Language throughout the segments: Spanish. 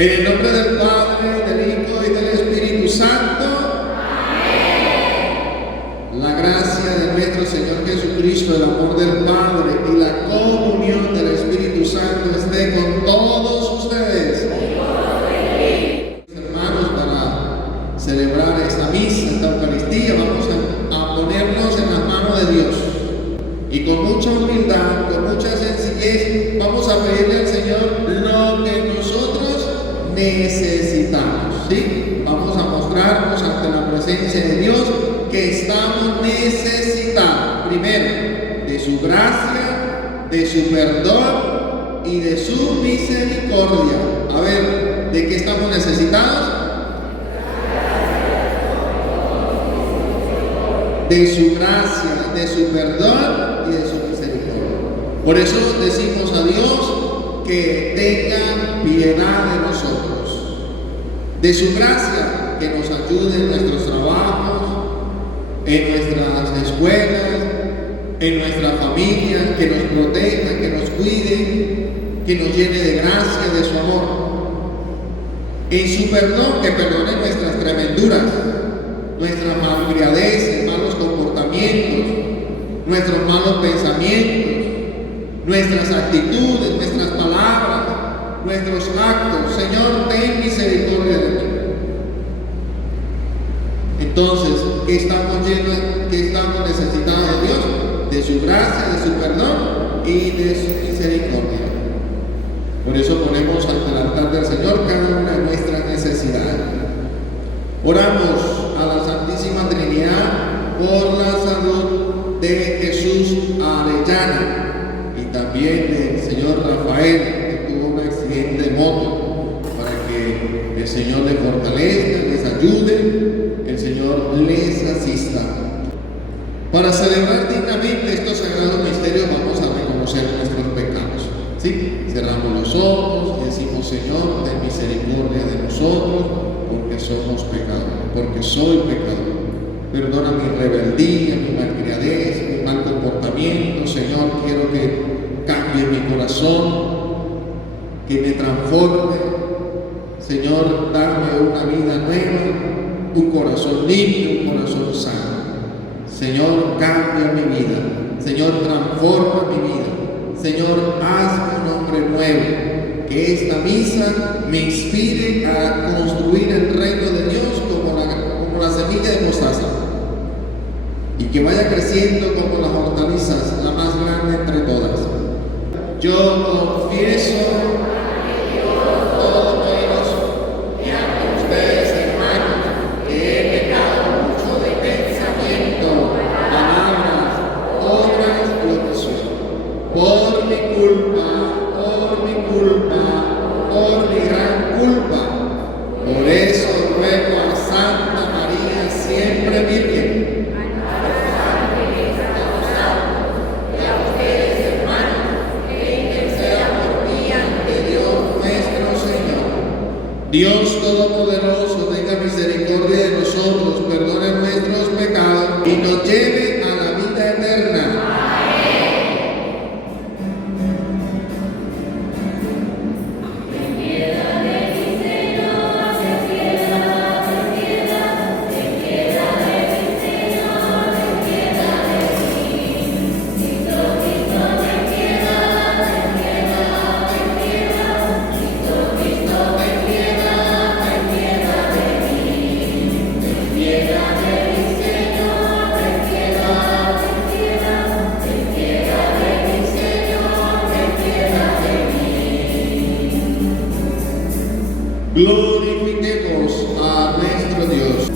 En el nombre del Padre, del Hijo y del Espíritu Santo. Amén. La gracia de nuestro Señor Jesucristo, el amor del Padre y la comunión del Espíritu Santo esté con todos ustedes. Hermanos, para celebrar esta misa, esta Eucaristía, vamos a ponernos en las manos de Dios. Y con mucha humildad, con mucha sencillez, vamos a pedirle al Señor lo que nosotros necesitamos, ¿sí? Vamos a mostrarnos ante la presencia de Dios que estamos necesitados, primero, de su gracia, de su perdón y de su misericordia. A ver, ¿de qué estamos necesitados? De su gracia, de su perdón y de su misericordia. Por eso decimos a Dios que tenga piedad de nosotros, de su gracia, que nos ayude en nuestros trabajos, en nuestras escuelas, en nuestra familia, que nos proteja, que nos cuide, que nos llene de gracia, de su amor. En su perdón, que perdone nuestras tremenduras, nuestras malcriadeces, malos comportamientos, nuestros malos pensamientos, nuestras actitudes, nuestras palabras, nuestros actos. Señor, ten misericordia de mí. Entonces, ¿qué estamos necesitados de Dios? De su gracia, de su perdón y de su misericordia. Por eso ponemos ante el altar del Señor cada una de nuestras necesidades. Oramos a la Santísima Trinidad por la salud de Jesús Arellana y también del señor Rafael, que tuvo un accidente de moto, para que el Señor les fortalezca, les ayude, que el Señor les asista. Para celebrar dignamente estos sagrados misterios vamos a reconocer nuestros pecados, ¿sí? Cerramos los ojos y decimos: Señor, ten misericordia de nosotros, porque somos pecadores, porque soy pecador. Perdona mi rebeldía, mi malcriadez, mi mal comportamiento. Señor, quiero que cambie mi corazón, que me transforme. Señor, dame una vida nueva, un corazón limpio, un corazón sano. Señor, cambia mi vida. Señor, transforma mi vida. Señor, hazme un hombre nuevo. Que esta misa me inspire a construir el reino de Dios como la semilla de mostaza, y que vaya creciendo como las hortalizas, la más grande entre todas. Yo confieso todopoderoso y ante ustedes, hermanos, que he pecado mucho de pensamiento, palabras, obras y omisión. Por mi culpa, por mi gran culpa. Por eso ruego a Santa María, siempre Virgen, y a ustedes, hermanos, que intercedan por mí ante Dios nuestro Señor. Dios Todopoderoso, tenga misericordia de nosotros, perdone nuestros pecados y nos lleve a la vida eterna. Glorifiquemos a nuestro Dios.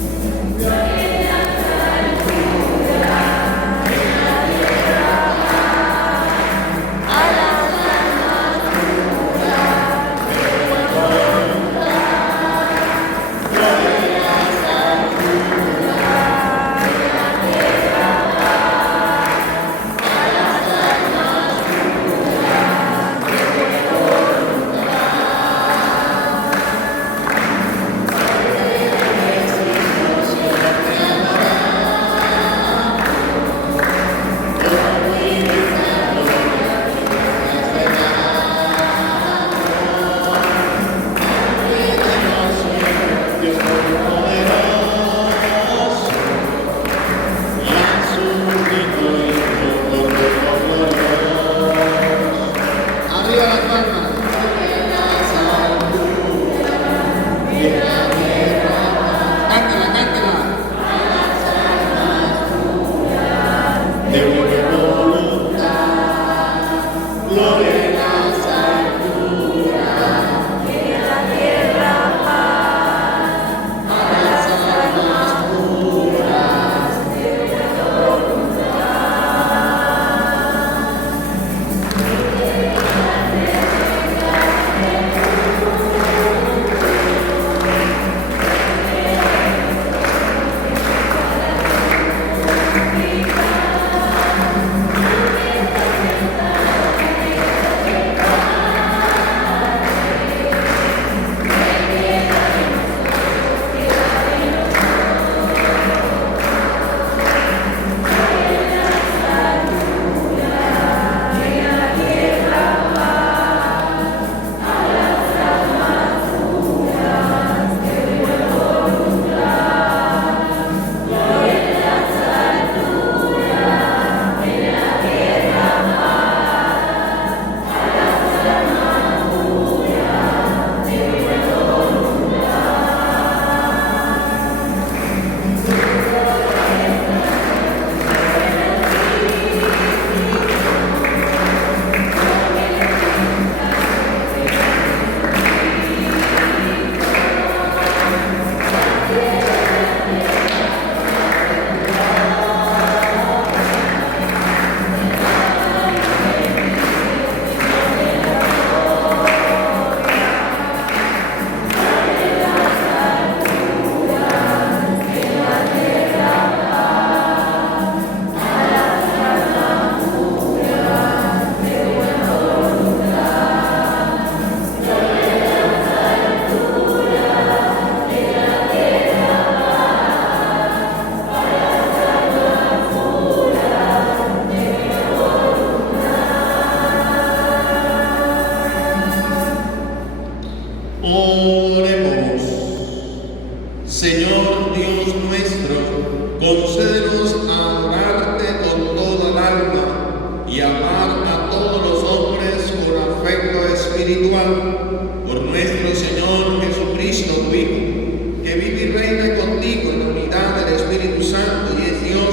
Oremos. Señor Dios nuestro, concédenos adorarte con toda el alma y amar a todos los hombres con afecto espiritual, por nuestro Señor Jesucristo, tu Hijo, que vive y reina contigo en la unidad del Espíritu Santo y es Dios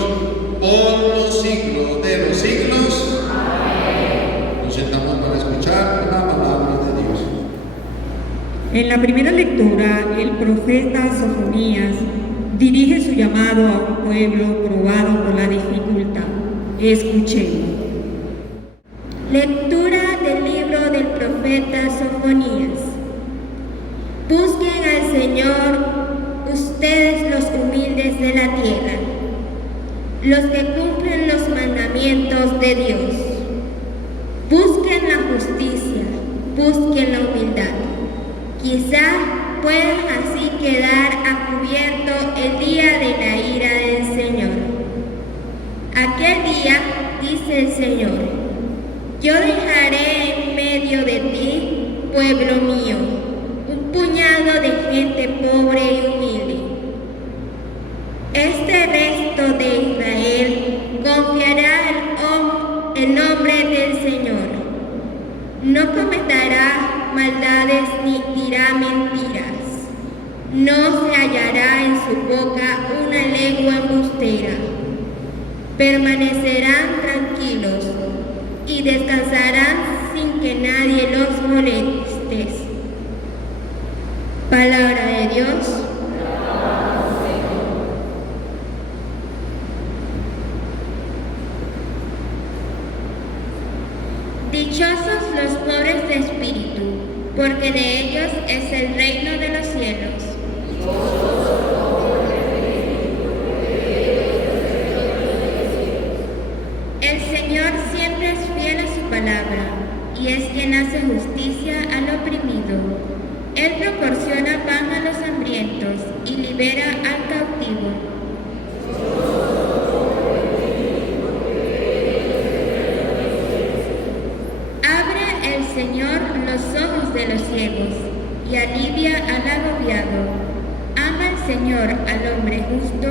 por los siglos de los siglos. Amén. Nos sentamos para escuchar la palabra de Dios. En la primera lectura, el profeta Sofonías dirige su llamado a un pueblo probado por la dificultad. Escuchemos. Lectura del libro del profeta Sofonías. Busquen al Señor, ustedes los humildes de la tierra, los que cumplen los mandamientos de Dios. Busquen la justicia, busquen la humildad. Quizá puedan así quedar a cubierto el día de la ira del Señor. Aquel día, dice el Señor, yo dejaré en medio de ti, pueblo mío, un puñado de gente pobre y humilde. Este resto de Israel confiará el nombre del Señor. No cometerá maldades ni dirá mentiras. No se hallará en su boca una lengua embustera. Permanecerán tranquilos y descansarán sin que nadie los moleste. Palabra de Dios. Dichosos los pobres de espíritu, porque de ellos es el reino de los cielos. El Señor siempre es fiel a su palabra, y es quien hace justicia al oprimido. Él proporciona pan a los hambrientos y libera al cautivo. Señor los ojos de los ciegos y alivia al agobiado. Ama el Señor al hombre justo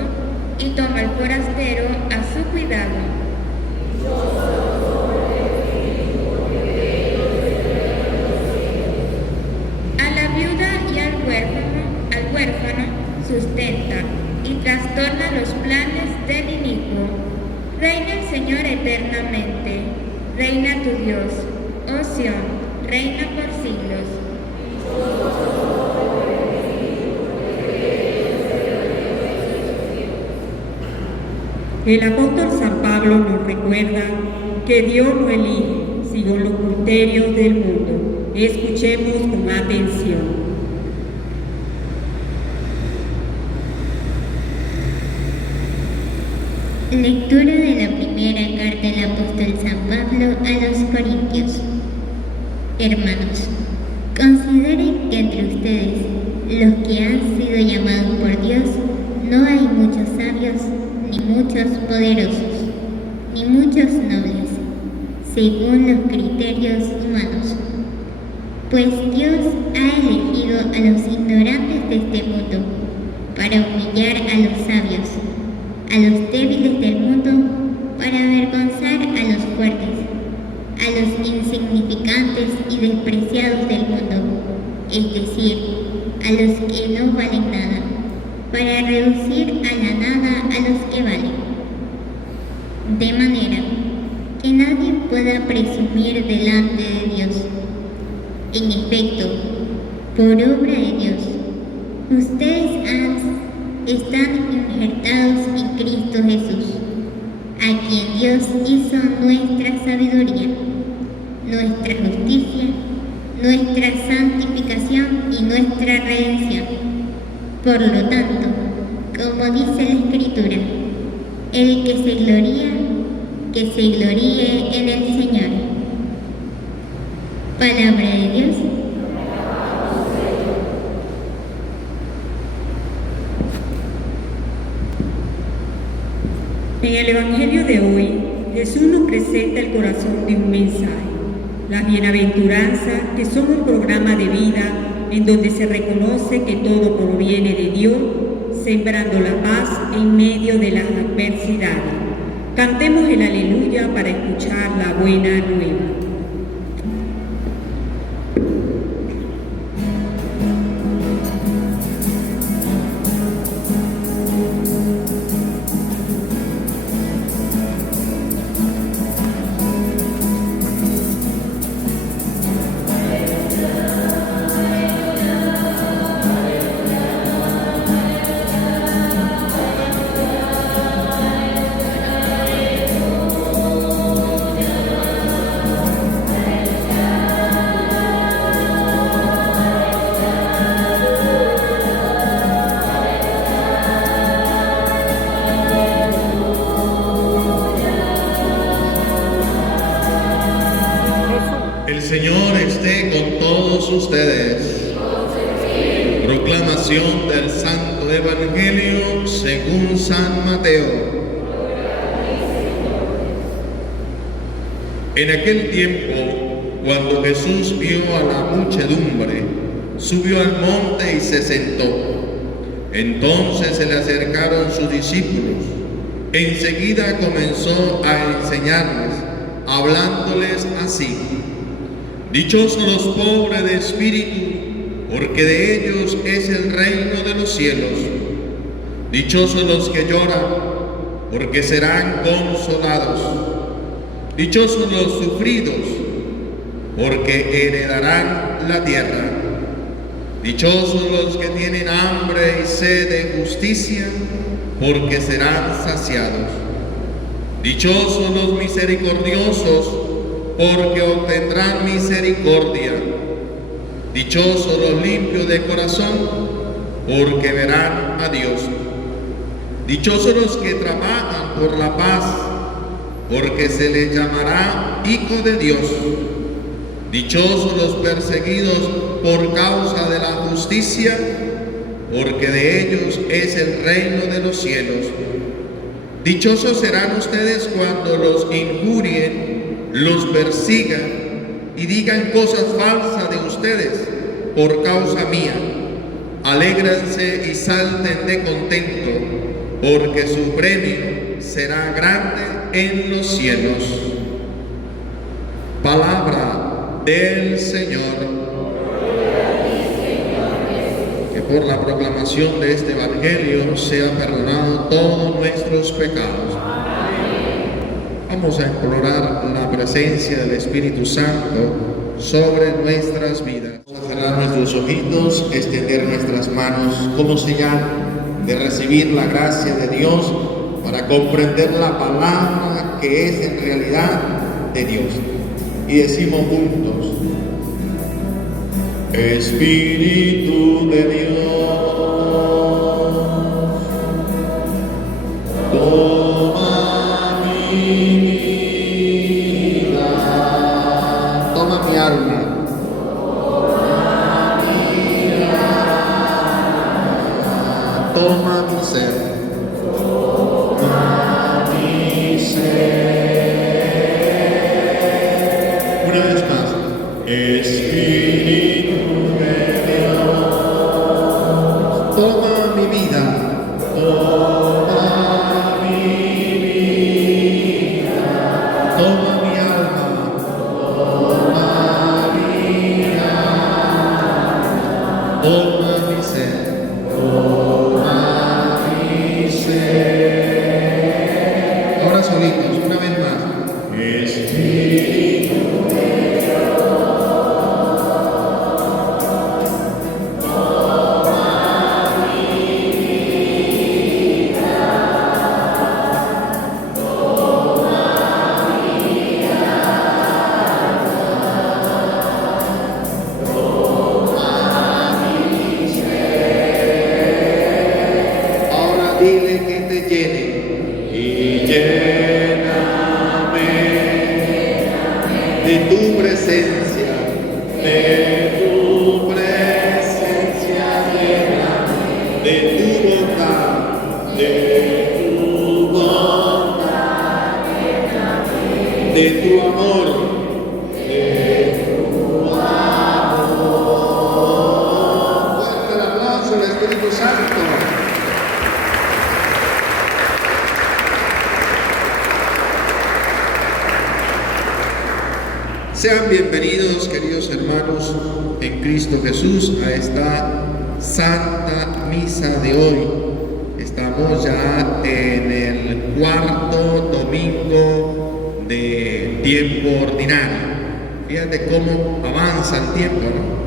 y toma al forastero a su cuidado. A la viuda y al huérfano sustenta y trastorna los planes del inicuo. Reina el Señor eternamente, reina tu Dios, oh Sión, reina por siglos. El apóstol San Pablo nos recuerda que Dios no elige según los criterios del mundo. Escuchemos con atención. Lectura de la primera carta del apóstol San Pablo a los Corintios. Hermanos, consideren que entre ustedes, los que han sido llamados por Dios, no hay muchos sabios, ni muchos poderosos, ni muchos nobles, según los criterios humanos. Pues Dios ha elegido a los ignorantes de este mundo para humillar a los sabios, a los débiles del mundo para avergonzar a los fuertes, a los insignificantes y despreciados del mundo, es decir, a los que no valen nada, para reducir a la nada a los que valen, de manera que nadie pueda presumir delante de Dios. En efecto, por obra de Dios, ustedes están injertados en Cristo Jesús, a quien Dios hizo nuestra sabiduría, nuestra justicia, nuestra santificación y nuestra redención. Por lo tanto, como dice la Escritura, el que se gloríe en el Señor. Palabra de Dios. En el Evangelio de hoy, Jesús nos presenta el corazón de un mensaje, las bienaventuranzas, que son un programa de vida en donde se reconoce que todo proviene de Dios, sembrando la paz en medio de las adversidades. Cantemos el aleluya para escuchar la buena nueva. El Señor esté con todos ustedes. Proclamación del Santo Evangelio según San Mateo. En aquel tiempo, cuando Jesús vio a la muchedumbre, subió al monte y se sentó. Entonces se le acercaron sus discípulos. Enseguida comenzó a enseñarles, hablándoles así: dichosos los pobres de espíritu, porque de ellos es el reino de los cielos. Dichosos los que lloran, porque serán consolados. Dichosos los sufridos, porque heredarán la tierra. Dichosos los que tienen hambre y sed de justicia, porque serán saciados. Dichosos los misericordiosos, porque obtendrán misericordia. Dichosos los limpios de corazón, porque verán a Dios. Dichosos los que trabajan por la paz, porque se les llamará hijo de Dios. Dichosos los perseguidos por causa de la justicia, porque de ellos es el reino de los cielos. Dichosos serán ustedes cuando los injurien, los persigan y digan cosas falsas de ustedes por causa mía. Alégrense y salten de contento, porque su premio será grande en los cielos. Palabra del Señor. Que por la proclamación de este Evangelio sea perdonado todos nuestros pecados. Vamos a implorar la presencia del Espíritu Santo sobre nuestras vidas. Vamos a cerrar nuestros ojitos, extender nuestras manos como señal de recibir la gracia de Dios para comprender la palabra que es en realidad de Dios. Y decimos juntos: Espíritu de Dios, toma mi vida, toma mi alma, toma mi ser. Una vez más, Espíritu de Dios, toma mi vida, toma mi vida, toma mi alma, toma mi alma, toma mi ser, toma mi ser. Ahora solitos, una vez más, Espíritu. Dile que te llene y lléname de tu presencia, lléname de tu bondad, de tu amor, Espíritu Santo. Sean bienvenidos, queridos hermanos, en Cristo Jesús, a esta Santa Misa de hoy. Estamos ya en el cuarto domingo de tiempo ordinario. Fíjate cómo avanza el tiempo, ¿no?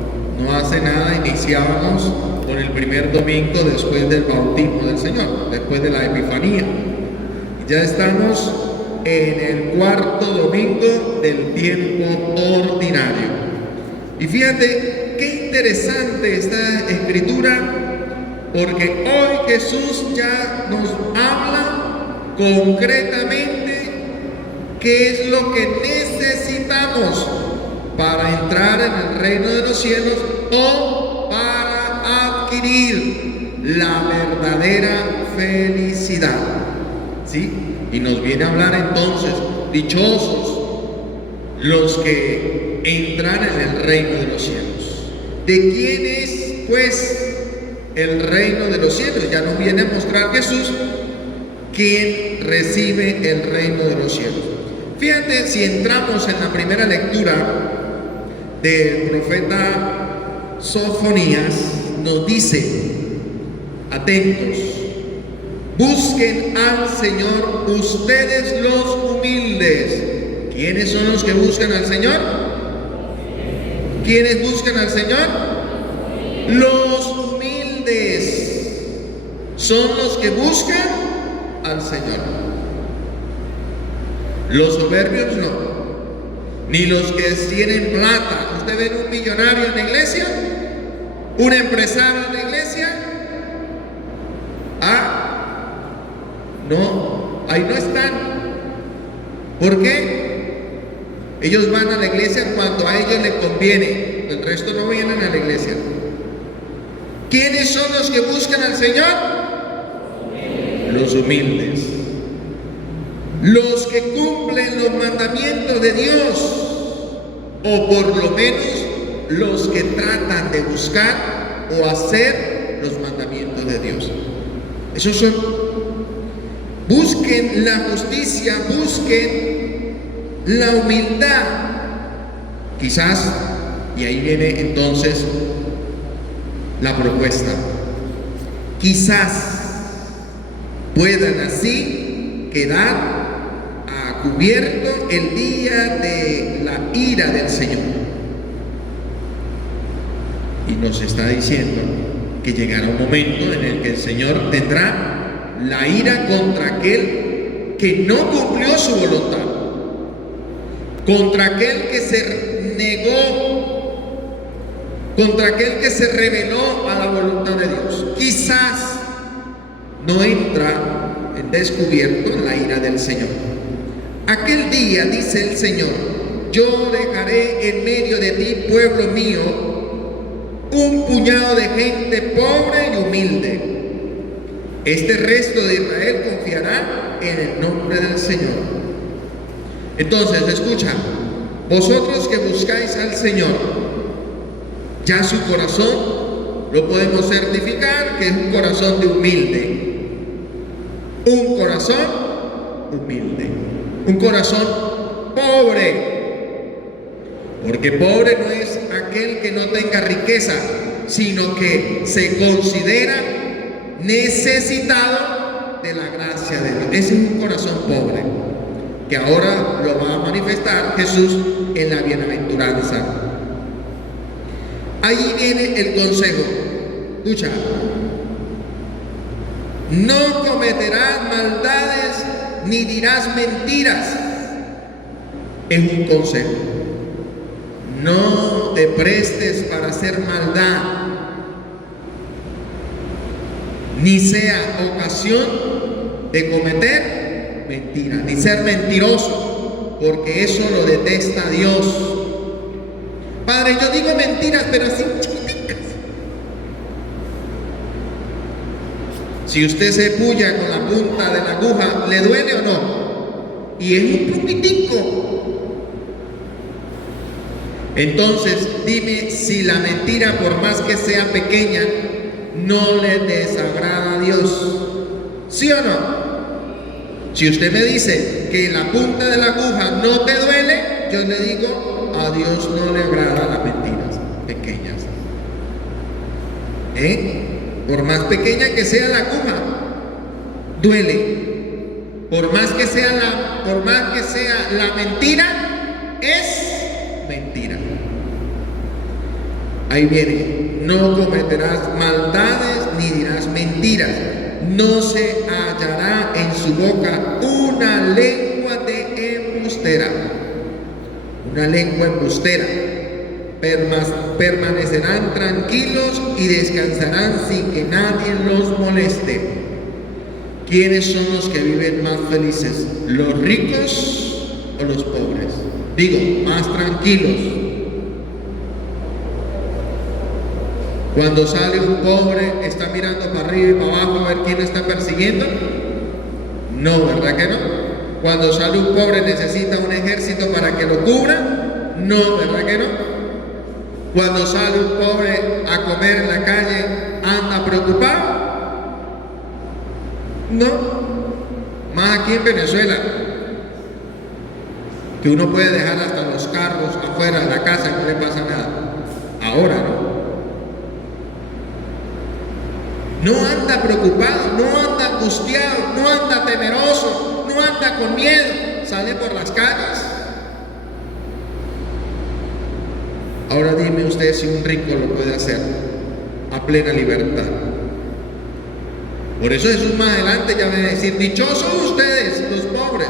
No hace nada, iniciábamos con el primer domingo después del bautismo del Señor, después de la Epifanía. Ya estamos en el cuarto domingo del tiempo ordinario. Y fíjate qué interesante esta escritura, porque hoy Jesús ya nos habla concretamente qué es lo que necesitamos para entrar en el reino de los cielos o para adquirir la verdadera felicidad. ¿Sí? Y nos viene a hablar entonces, dichosos los que entran en el reino de los cielos. ¿De quién es, pues, el reino de los cielos? Ya nos viene a mostrar Jesús quién recibe el reino de los cielos. Fíjate, si entramos en la primera lectura del profeta Sofonías, nos dice, atentos, busquen al Señor ustedes los humildes. ¿Quiénes son los que buscan al Señor? ¿Quiénes buscan al Señor? Los humildes son los que buscan al Señor. Los soberbios no, ni los que tienen plata. ¿Usted ve un millonario en la iglesia? ¿Un empresario en la iglesia? No, ahí no están. ¿Por qué? Ellos van a la iglesia cuando a ellos les conviene, el resto no vienen a la iglesia. ¿Quiénes son los que buscan al Señor? Los humildes, los que cumplen los mandamientos de Dios, o por lo menos los que tratan de buscar o hacer los mandamientos de Dios. Esos son. Busquen la justicia, busquen la humildad. Quizás, y ahí viene entonces la propuesta, quizás puedan así quedar a cubierto el día de la ira del Señor. Y nos está diciendo que llegará un momento en el que el Señor tendrá la ira contra aquel que no cumplió su voluntad, contra aquel que se negó, contra aquel que se rebeló a la voluntad de Dios. Quizás no entra en descubierto en la ira del Señor. Aquel día, dice el Señor, yo dejaré en medio de ti, pueblo mío, un puñado de gente pobre y humilde. Este resto de Israel confiará en el nombre del Señor. Entonces, escucha, vosotros que buscáis al Señor, ya su corazón lo podemos certificar que es un corazón de humilde. Un corazón humilde. Un corazón pobre. Porque pobre no es aquel que no tenga riqueza, sino que se considera necesitado de la gracia de Dios. Ese es un corazón pobre, que ahora lo va a manifestar Jesús en la bienaventuranza. Ahí viene el consejo. Escucha, no cometerás maldades ni dirás mentiras. Es un consejo. No te prestes para hacer maldad, ni sea ocasión de cometer mentira, ni ser mentiroso, porque eso lo detesta Dios. Padre, yo digo mentiras, pero así chiquiticas. Si usted se puya con la punta de la aguja, ¿le duele o no? Y es un poquitico. Entonces, dime si la mentira, por más que sea pequeña, no le desagrada a Dios. ¿Sí o no? Si usted me dice que la punta de la aguja no te duele, yo le digo, a Dios no le agradan las mentiras pequeñas. Por más pequeña que sea la aguja, duele. Por más que sea la mentira, es mentira. Ahí viene, no cometerás maldades ni dirás mentiras. No se hallará en su boca una lengua de embustera. Una lengua embustera. Permanecerán tranquilos y descansarán sin que nadie los moleste. ¿Quiénes son los que viven más felices? ¿Los ricos o los pobres? Digo, más tranquilos. Cuando sale un pobre, ¿está mirando para arriba y para abajo a ver quién está persiguiendo? No, ¿verdad que no? Cuando sale un pobre, ¿necesita un ejército para que lo cubra? No, ¿verdad que no? Cuando sale un pobre a comer en la calle, ¿anda preocupado? No, más aquí en Venezuela, que uno puede dejar hasta los carros afuera de la casa y no le pasa nada. Ahora no anda preocupado, no anda angustiado, no anda temeroso, no anda con miedo, sale por las calles. Ahora dime usted si un rico lo puede hacer a plena libertad. Por eso Jesús más adelante ya va a decir, dichosos ustedes, los pobres.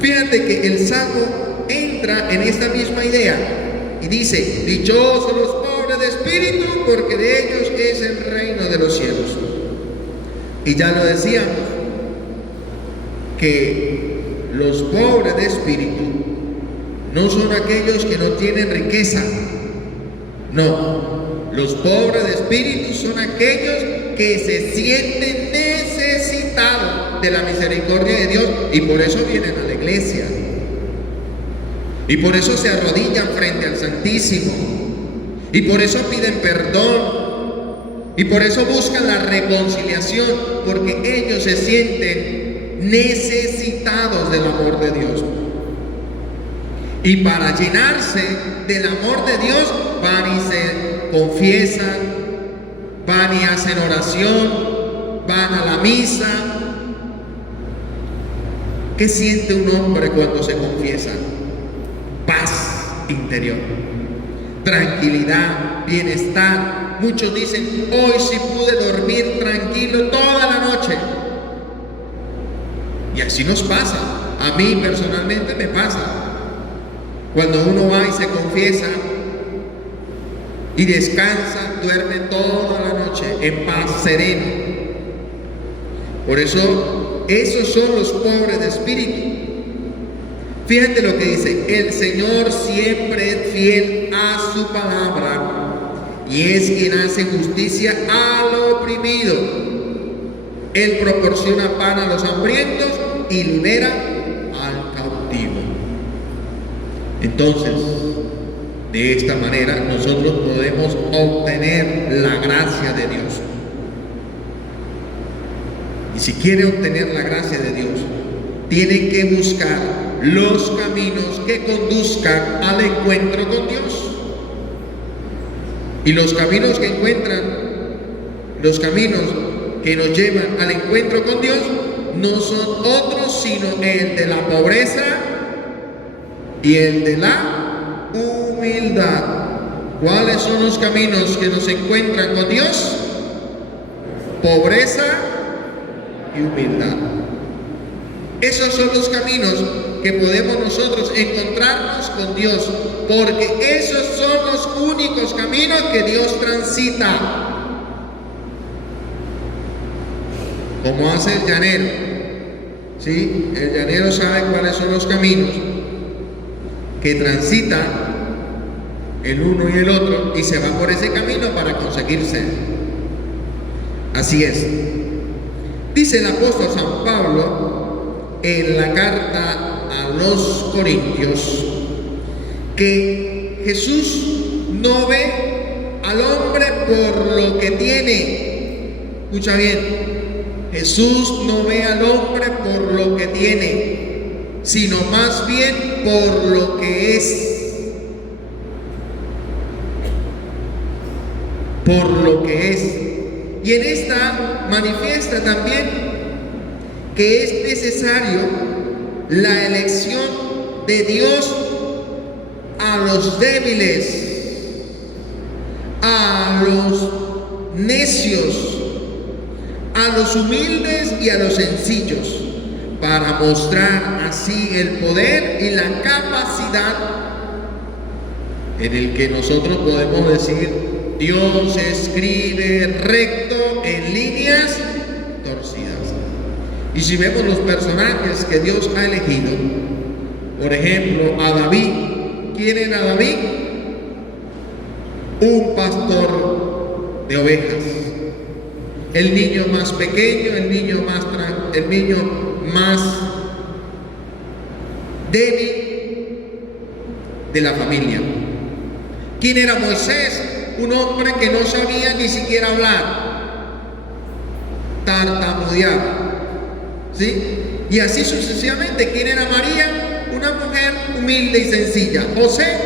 Fíjate que el Salmo entra en esta misma idea y dice, dichosos los pobres de espíritu, porque de ellos es el reino de los cielos. Y ya lo decíamos, que los pobres de espíritu no son aquellos que no tienen riqueza. No. Los pobres de espíritu son aquellos que se sienten necesitados de la misericordia de Dios y por eso vienen a la iglesia. Y por eso se arrodillan frente al Santísimo. Y por eso piden perdón. Y por eso buscan la reconciliación, porque ellos se sienten necesitados del amor de Dios. Y para llenarse del amor de Dios van y se confiesan, van y hacen oración, van a la misa. ¿Qué siente un hombre cuando se confiesa? Paz interior, tranquilidad, bienestar. Muchos dicen, hoy sí pude dormir tranquilo toda la noche. Y así nos pasa. A mí personalmente me pasa. Cuando uno va y se confiesa y descansa, duerme toda la noche en paz, sereno. Por eso, esos son los pobres de espíritu. Fíjate lo que dice, el Señor siempre es fiel a su palabra y es quien hace justicia al oprimido. Él proporciona pan a los hambrientos y libera al cautivo. Entonces, de esta manera nosotros podemos obtener la gracia de Dios. Y si quiere obtener la gracia de Dios, tiene que buscar los caminos que conduzcan al encuentro con Dios. Y los caminos que encuentran, los caminos que nos llevan al encuentro con Dios, no son otros sino el de la pobreza y el de la humildad. ¿Cuáles son los caminos que nos encuentran con Dios? Pobreza y humildad. Esos son los caminos que podemos nosotros encontrarnos con Dios, porque esos son los únicos caminos que Dios transita. Como hace el llanero, ¿sí? El llanero sabe cuáles son los caminos que transita el uno y el otro y se va por ese camino para conseguirse. Así es. Dice el apóstol San Pablo en la carta a los Corintios que Jesús no ve al hombre por lo que tiene. Escucha bien, Jesús no ve al hombre por lo que tiene, sino más bien por lo que es. Por lo que es. Y en esta manifiesta también que es necesario la elección de Dios a los débiles, a los necios, a los humildes y a los sencillos, para mostrar así el poder y la capacidad en el que nosotros podemos decir: Dios escribe recto en líneas torcidas. Y si vemos los personajes que Dios ha elegido, por ejemplo, a David. ¿Quién era David? Un pastor de ovejas. El niño más pequeño, el niño más débil de la familia. ¿Quién era Moisés? Un hombre que no sabía ni siquiera hablar, tartamudeaba, ¿sí? Y así sucesivamente. ¿Quién era María? Una mujer humilde y sencilla. José,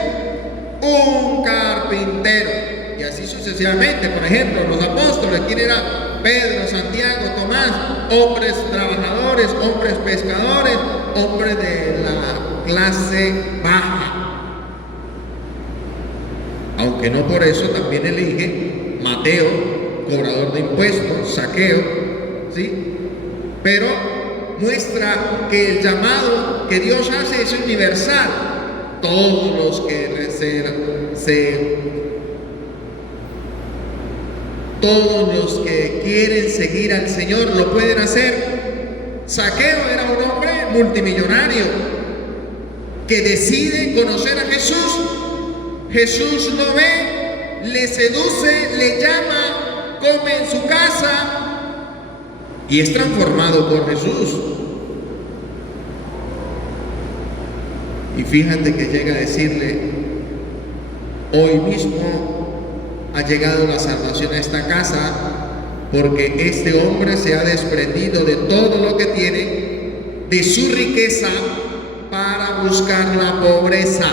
un carpintero. Y así sucesivamente. Por ejemplo, los apóstoles. ¿Quién era? Pedro, Santiago, Tomás. Hombres trabajadores, hombres pescadores, hombres de la clase baja. Aunque no por eso también elige Mateo, cobrador de impuestos, Zaqueo, ¿sí? Pero muestra que el llamado que Dios hace es universal. Todos los que quieren seguir al Señor lo pueden hacer. Zaqueo era un hombre multimillonario que decide conocer a Jesús. Jesús lo ve, le seduce, le llama, come en su casa y es transformado por Jesús. Y fíjate que llega a decirle: hoy mismo ha llegado la salvación a esta casa, porque este hombre se ha desprendido de todo lo que tiene, de su riqueza, para buscar la pobreza.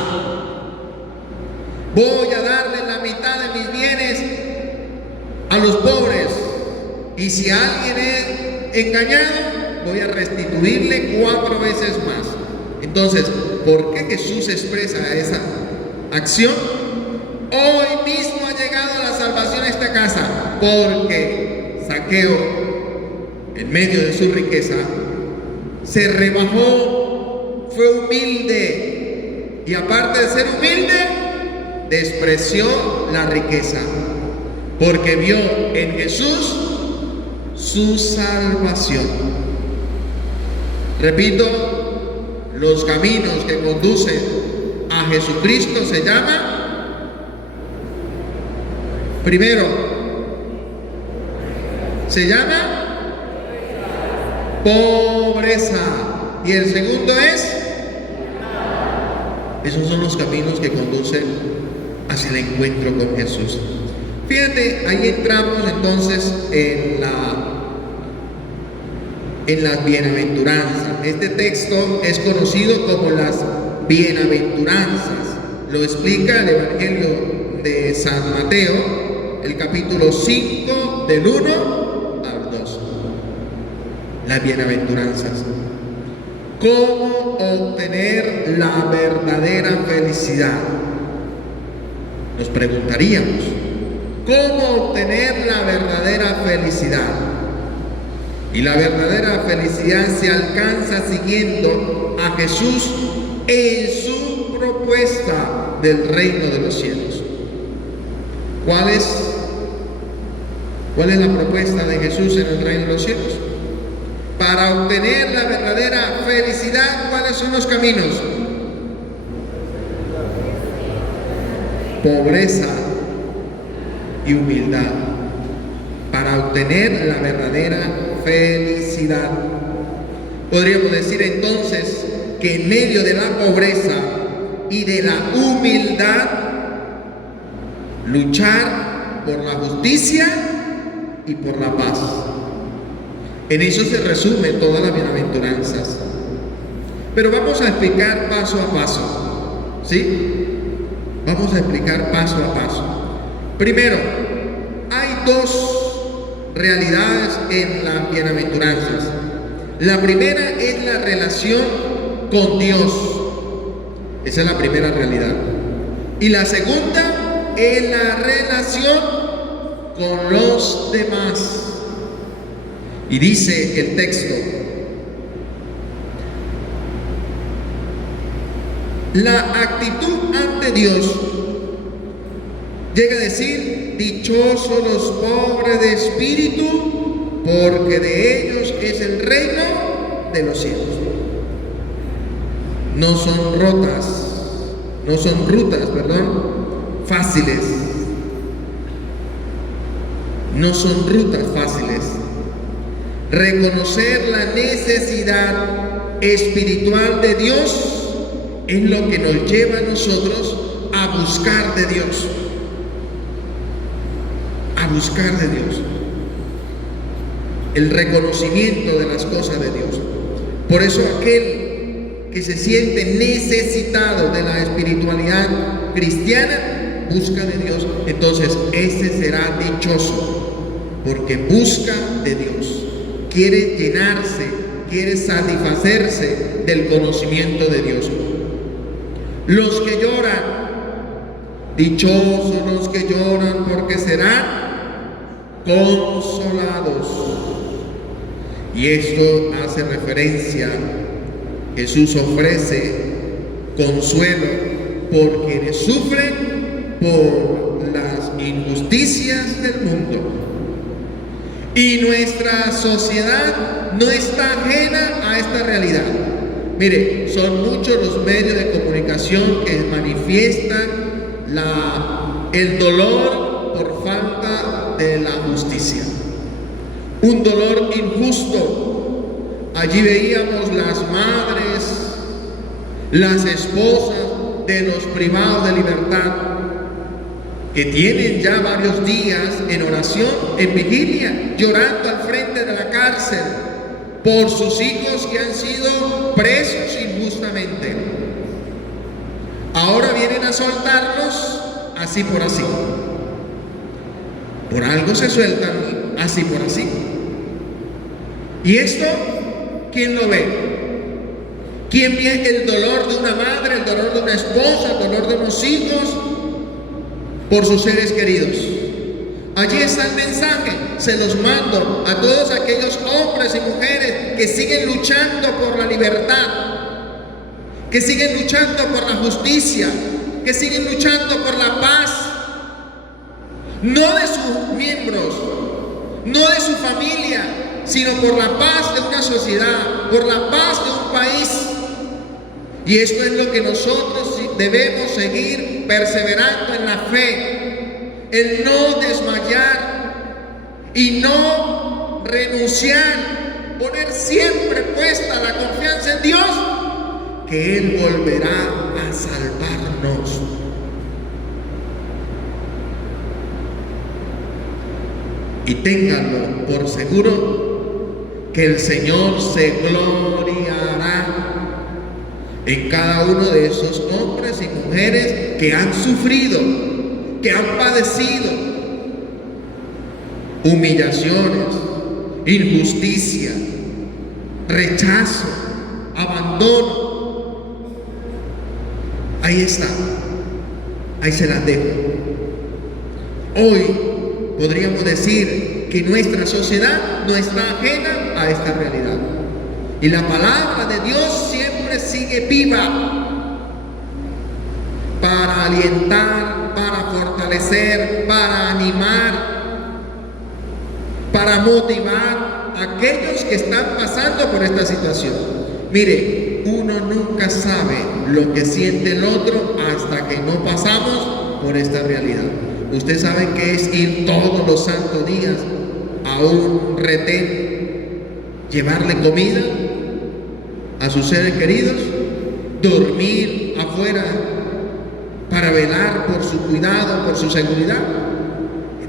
Voy a darle la mitad de mis bienes a los pobres, y si alguien es engañado, voy a restituirle 4 veces más. Entonces, ¿por qué Jesús expresa esa acción? Hoy mismo ha llegado la salvación a esta casa, porque Zaqueo, en medio de su riqueza, se rebajó, fue humilde, y aparte de ser humilde, despreció la riqueza, porque vio en Jesús su salvación. Repito, los caminos que conducen a Jesucristo se llaman: primero, se llama pobreza, y el segundo es, esos son los caminos que conducen hacia el encuentro con Jesús. Fíjate, ahí entramos entonces en las bienaventuranzas. Este texto es conocido como las bienaventuranzas. Lo explica el Evangelio de San Mateo, el capítulo 5, del 1 al 2. Las bienaventuranzas. ¿Cómo obtener la verdadera felicidad? Nos preguntaríamos: ¿cómo obtener la verdadera felicidad? Y la verdadera felicidad se alcanza siguiendo a Jesús en su propuesta del reino de los cielos. ¿Cuál es la propuesta de Jesús en el reino de los cielos? Para obtener la verdadera felicidad, ¿cuáles son los caminos? Pobreza y humildad. Para obtener la verdadera felicidad. Podríamos decir entonces que en medio de la pobreza y de la humildad, luchar por la justicia y por la paz. En eso se resume todas las bienaventuranzas. Pero vamos a explicar paso a paso, ¿sí? Vamos a explicar paso a paso. Primero, hay dos realidades en las bienaventuranzas. La primera es la relación con Dios. Esa es la primera realidad. Y la segunda es la relación con los demás. Y dice el texto: la actitud ante Dios, llega a decir: dichosos los pobres de espíritu, porque de ellos es el reino de los cielos. No son rutas fáciles. No son rutas fáciles. Reconocer la necesidad espiritual de Dios es lo que nos lleva a nosotros a buscar de Dios. A buscar de Dios. El reconocimiento de las cosas de Dios. Por eso aquel que se siente necesitado de la espiritualidad cristiana busca de Dios. Entonces ese será dichoso, porque busca de Dios. Quiere llenarse, quiere satisfacerse del conocimiento de Dios. Los que lloran, dichosos los que lloran, porque serán consolados. Y esto hace referencia: Jesús ofrece consuelo por quienes sufren por las injusticias del mundo. Y nuestra sociedad no está ajena a esta realidad. Mire, son muchos los medios de comunicación que manifiestan el dolor por falta de la justicia. Un dolor injusto. Allí veíamos las madres, las esposas de los privados de libertad, que tienen ya varios días en oración, en vigilia, llorando al frente de la cárcel por sus hijos que han sido presos injustamente. Ahora vienen a soltarlos así por así. Por algo se sueltan así por así. Y esto, ¿quién lo ve? ¿Quién ve el dolor de una madre, el dolor de una esposa, el dolor de unos hijos por sus seres queridos? Allí está el mensaje. Se los mando a todos aquellos hombres y mujeres que siguen luchando por la libertad, que siguen luchando por la justicia, que siguen luchando por la paz, no de sus miembros, no de su familia, sino por la paz de una sociedad, por la paz de un país. Y esto es lo que nosotros debemos seguir perseverando en la fe, el no desmayar y no renunciar, poner siempre puesta la confianza en Dios, que Él volverá a salvarnos. Y ténganlo por seguro que el Señor se gloriará en cada uno de esos hombres y mujeres que han sufrido, que han padecido humillaciones, injusticia, rechazo, abandono. Ahí está, ahí se las dejo. Hoy podríamos decir que nuestra sociedad no está ajena a esta realidad. Y la palabra de Dios siempre sigue viva para alientar, para fortalecer, para animar, para motivar a aquellos que están pasando por esta situación. Mire, uno nunca sabe lo que siente el otro hasta que no pasamos por esta realidad. Usted sabe que es ir todos los santos días a un retén, llevarle comida a sus seres queridos, dormir afuera para velar por su cuidado, por su seguridad.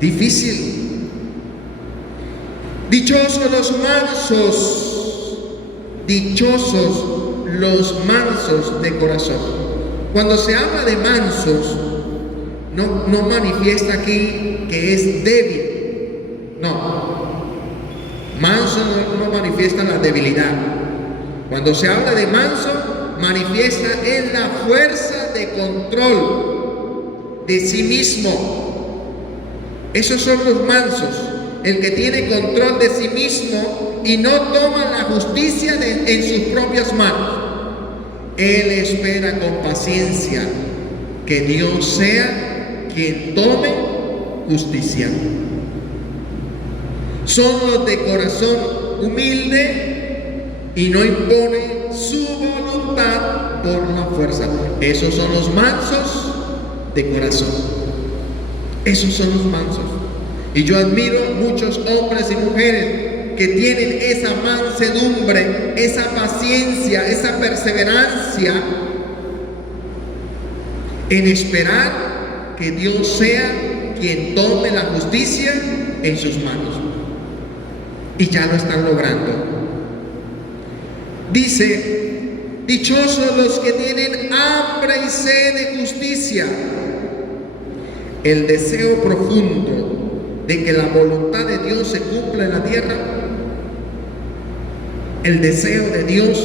Difícil. Dichosos los mansos de corazón. Cuando se habla de mansos, no manifiesta aquí que es débil. No. Manso no manifiesta la debilidad. Cuando se habla de manso, manifiesta en la fuerza de control de sí mismo. Esos son los mansos, el que tiene control de sí mismo y no toma la justicia en sus propias manos. Él espera con paciencia que Dios sea quien tome justicia. Son los de corazón humilde y no impone su voluntad por la fuerza. Esos son los mansos de corazón. Esos son los mansos. Y yo admiro muchos hombres y mujeres que tienen esa mansedumbre, esa paciencia, esa perseverancia en esperar que Dios sea quien tome la justicia en sus manos. Y ya lo están logrando. Dice: dichosos los que tienen hambre y sed de justicia. El deseo profundo de que la voluntad de Dios se cumpla en la tierra. El deseo de Dios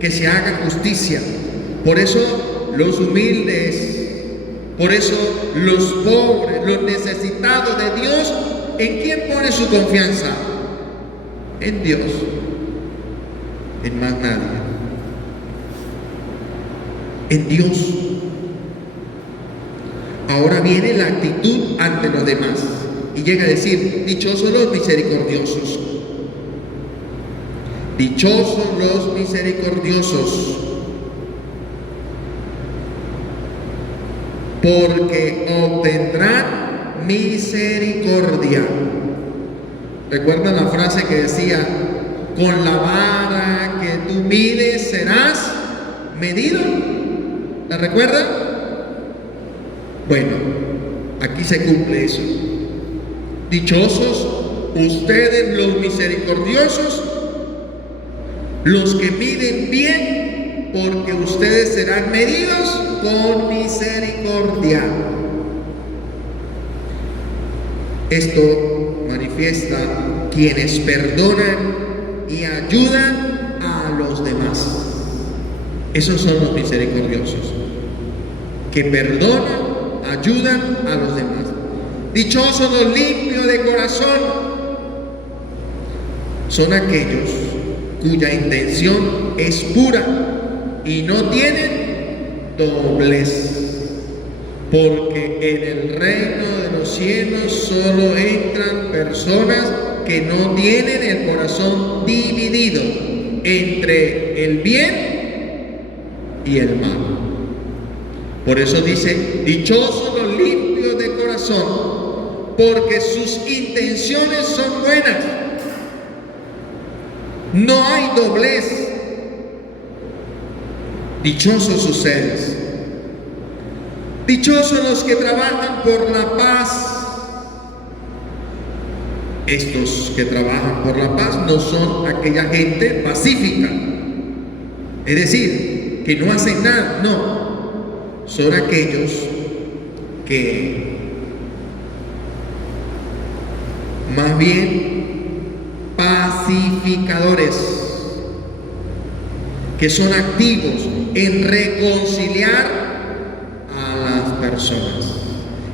que se haga justicia. Por eso los humildes, por eso los pobres, los necesitados de Dios, ¿en quién pone su confianza? En Dios, en más nadie. En Dios. Ahora viene la actitud ante los demás y llega a decir: dichosos los misericordiosos. Dichosos los misericordiosos, porque obtendrán misericordia. ¿Recuerdan la frase que decía: con la vara que tú mides serás medido? ¿La recuerdan? Bueno, aquí se cumple eso. Dichosos ustedes los misericordiosos, los que miden bien, porque ustedes serán medidos con misericordia. Esto manifiesta quienes perdonan y ayudan a los demás. Esos son los misericordiosos, que perdonan, ayudan a los demás. Dichosos los limpios de corazón. Son aquellos cuya intención es pura y no tienen doblez, porque en el reino de los cielos solo entran personas que no tienen el corazón dividido entre el bien y el mal. Por eso dice: dichosos los limpios de corazón, porque sus intenciones son buenas. No hay doblez. Dichosos ustedes. Dichosos los que trabajan por la paz. Estos que trabajan por la paz no son aquella gente pacífica, es decir, que no hacen nada, no. Son aquellos que más bien pacificadores, que son activos en reconciliar a las personas,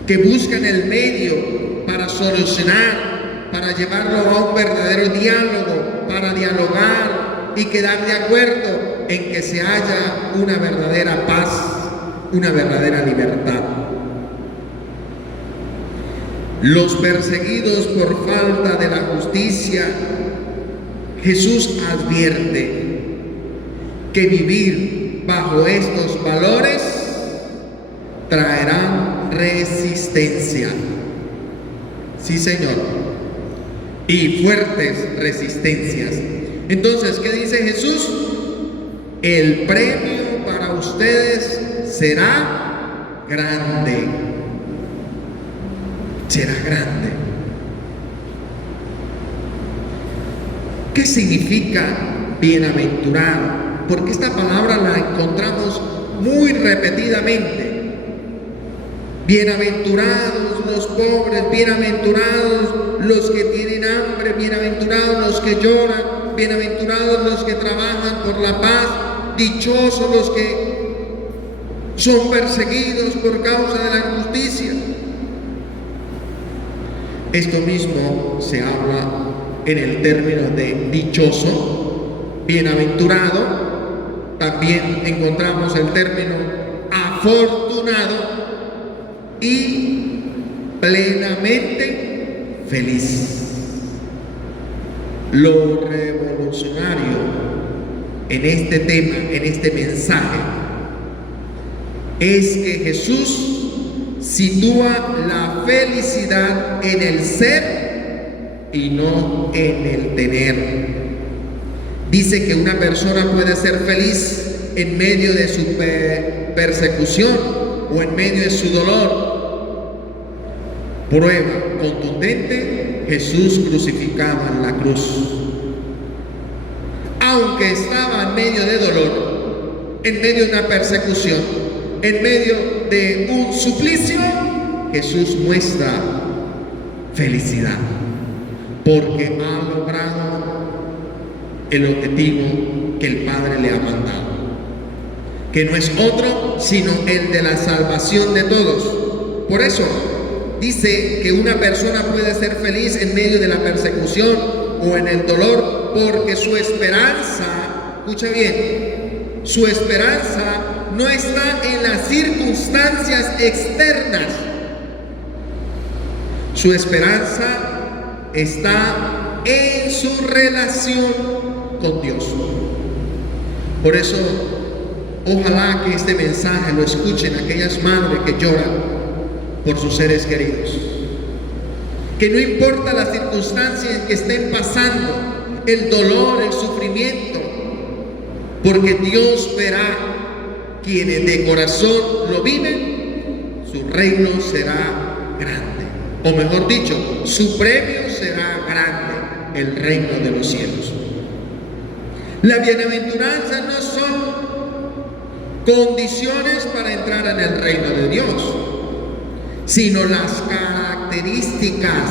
que buscan el medio para solucionar, para llevarlo a un verdadero diálogo, para dialogar y quedar de acuerdo en que se haya una verdadera paz, una verdadera libertad. Los perseguidos por falta de la justicia, Jesús advierte que vivir bajo estos valores traerá resistencia. Sí, Señor. Y fuertes resistencias. Entonces, ¿qué dice Jesús? El premio para ustedes será grande. será grande. ¿Qué significa bienaventurado? Porque esta palabra la encontramos muy repetidamente. Bienaventurados los pobres, bienaventurados los que tienen hambre, bienaventurados los que lloran, bienaventurados los que trabajan por la paz, dichosos los que son perseguidos por causa de la justicia. Esto mismo se habla en el término de dichoso, bienaventurado. También encontramos el término afortunado y plenamente feliz. Lo revolucionario en este tema, en este mensaje, es que Jesús sitúa la felicidad en el ser y no en el tener. Dice que una persona puede ser feliz en medio de su persecución o en medio de su dolor. Prueba contundente: Jesús crucificado en la cruz. Aunque estaba en medio de dolor, en medio de una persecución, en medio de un suplicio, Jesús muestra felicidad, porque ha logrado el objetivo que el Padre le ha mandado, que no es otro sino el de la salvación de todos. Por eso dice que una persona puede ser feliz en medio de la persecución o en el dolor, porque su esperanza, escucha bien, su esperanza no está en las circunstancias externas. Su esperanza está en su relación con Dios. Por eso, ojalá que este mensaje lo escuchen aquellas madres que lloran por sus seres queridos. Que no importa las circunstancias que estén pasando, el dolor, el sufrimiento, porque Dios verá quienes de corazón lo viven, su reino será grande. O mejor dicho, su premio será grande, el reino de los cielos. La bienaventuranza no son condiciones para entrar en el reino de Dios, sino las características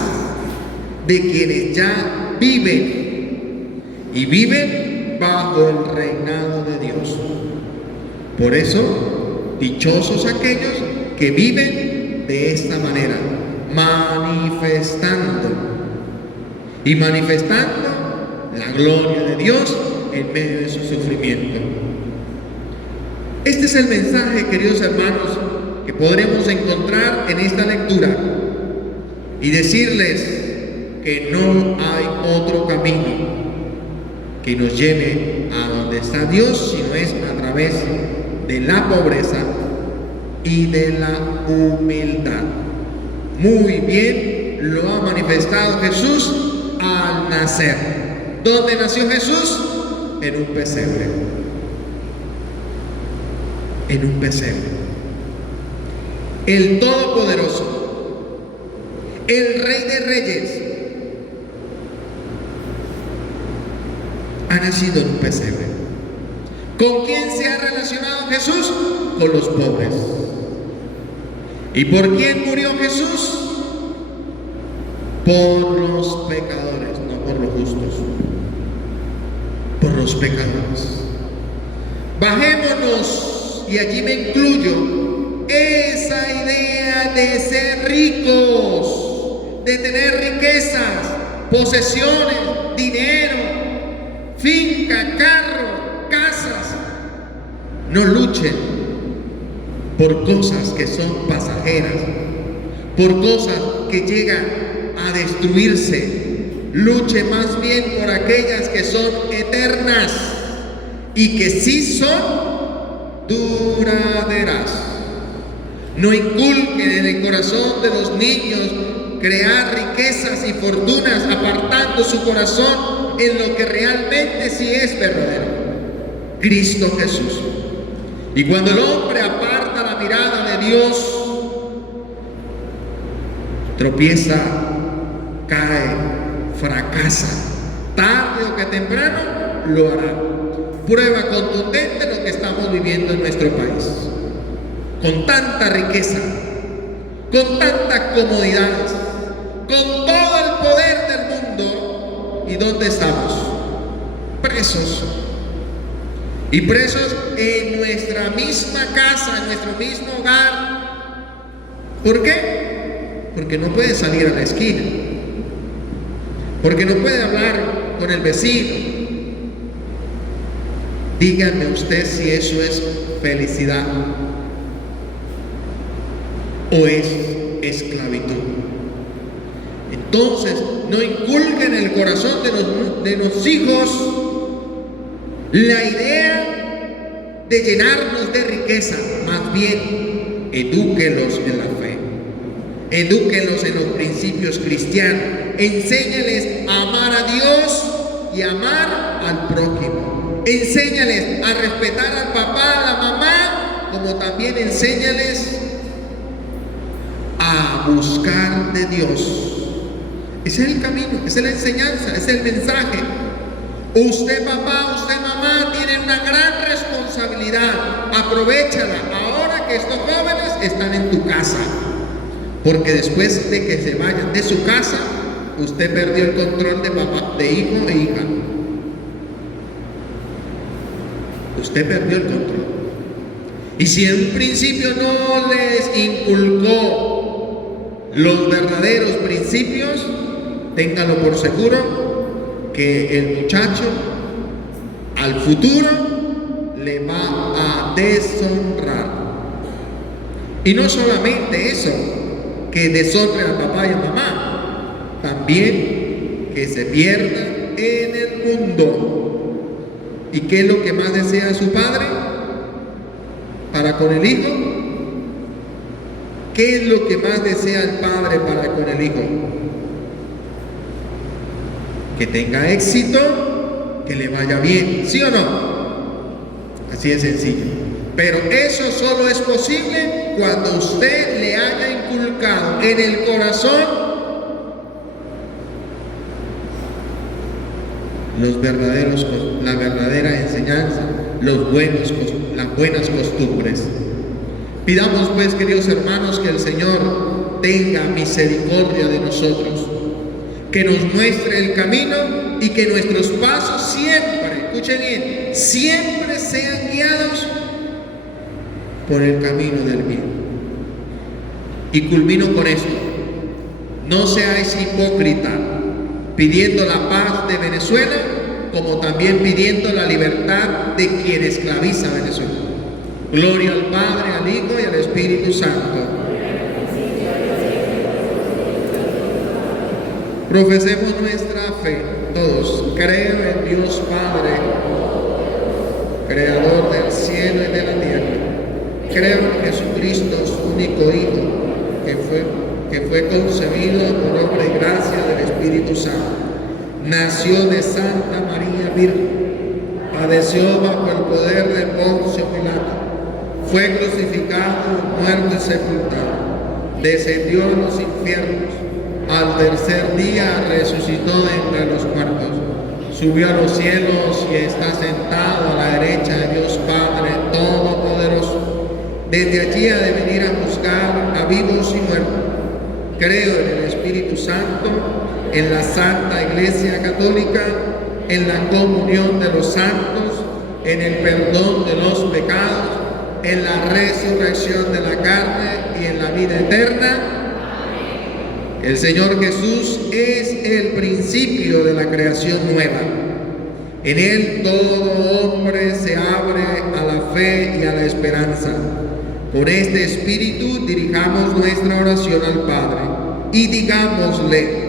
de quienes ya viven y viven bajo el reinado de Dios. Por eso, dichosos aquellos que viven de esta manera, manifestando la gloria de Dios en medio de su sufrimiento. Este es el mensaje, queridos hermanos, que podremos encontrar en esta lectura, y decirles que no hay otro camino que nos lleve a donde está Dios, sino es a través de la pobreza y de la humildad. Muy bien lo ha manifestado Jesús al nacer. ¿Dónde nació Jesús? En un pesebre. En un pesebre. El Todopoderoso, el Rey de Reyes, ha nacido en un pesebre. ¿Con quién se ha relacionado Jesús? Con los pobres. ¿Y por quién murió Jesús? Por los pecadores, no por los justos, por los pecadores. Bajémonos, y allí me incluyo, esa idea de ser ricos, de tener riquezas, posesiones, dinero, finca, carro, casas. No luchen por cosas que son pasajeras, por cosas que llegan a destruirse. Luche más bien por aquellas que son eternas y que sí son duraderas. No inculquen en el corazón de los niños crear riquezas y fortunas, apartando su corazón en lo que realmente sí es verdadero: Cristo Jesús. Y cuando el hombre aparta la mirada de Dios, tropieza, cae, fracasa. Tarde o que temprano lo hará. Prueba contundente lo que estamos viviendo en nuestro país. Con tanta riqueza, con tantas comodidades, con todo el poder del mundo. ¿Y dónde estamos? Presos. Y presos en nuestra misma casa, en nuestro mismo hogar. ¿Por qué? Porque no puede salir a la esquina. Porque no puede hablar con el vecino. Dígame usted si eso es felicidad o es esclavitud. Entonces, no inculque en el corazón de los hijos la idea de llenarnos de riqueza. Más bien, edúquelos en la fe, edúquelos en los principios cristianos, enséñales a amar a Dios y amar al prójimo, enséñales a respetar al papá, a la mamá, como también enséñales a buscar de Dios. Ese es el camino, esa es la enseñanza, ese es el mensaje. Usted papá, usted mamá, tienen una gran responsabilidad. Aprovéchala ahora que estos jóvenes están en tu casa, porque después de que se vayan de su casa, usted perdió el control de papá, de hijo e hija. Usted perdió el control. Y si en un principio no les inculcó los verdaderos principios, téngalo por seguro que el muchacho al futuro le va a deshonrar. Y no solamente eso, que deshonre a papá y a mamá, también que se pierda en el mundo. ¿Y qué es lo que más desea su padre para con el hijo? ¿Qué es lo que más desea el padre para con el hijo? Que tenga éxito, que le vaya bien, ¿sí o no? Así de sencillo. Pero eso solo es posible cuando usted le haya inculcado en el corazón la verdadera enseñanza, las buenas costumbres. Pidamos pues, queridos hermanos, que el Señor tenga misericordia de nosotros, que nos muestre el camino y que nuestros pasos siempre, escuchen bien, siempre sean guiados por el camino del bien. Y culmino con esto: no seáis hipócritas, pidiendo la paz de Venezuela, como también pidiendo la libertad de quien esclaviza a Venezuela. Gloria al Padre, al Hijo y al Espíritu Santo. Profesemos nuestra fe, todos. Creo en Dios Padre, Creador del cielo y de la tierra. Creo en Jesucristo, su único Hijo, que fue concebido por obra y gracia del Espíritu Santo. Nació de Santa María Virgen, padeció bajo el poder de Poncio Pilato, fue crucificado, muerto y sepultado, descendió a los infiernos, al tercer día resucitó de entre los muertos, subió a los cielos y está sentado a la derecha de Dios Padre Todopoderoso. Desde allí ha de venir a juzgar a vivos y muertos. Creo en el Espíritu Santo, en la Santa Iglesia Católica, en la comunión de los santos, en el perdón de los pecados, en la resurrección de la carne y en la vida eterna. El Señor Jesús es el principio de la creación nueva. En Él todo hombre se abre a la fe y a la esperanza. Con este espíritu dirijamos nuestra oración al Padre y digámosle: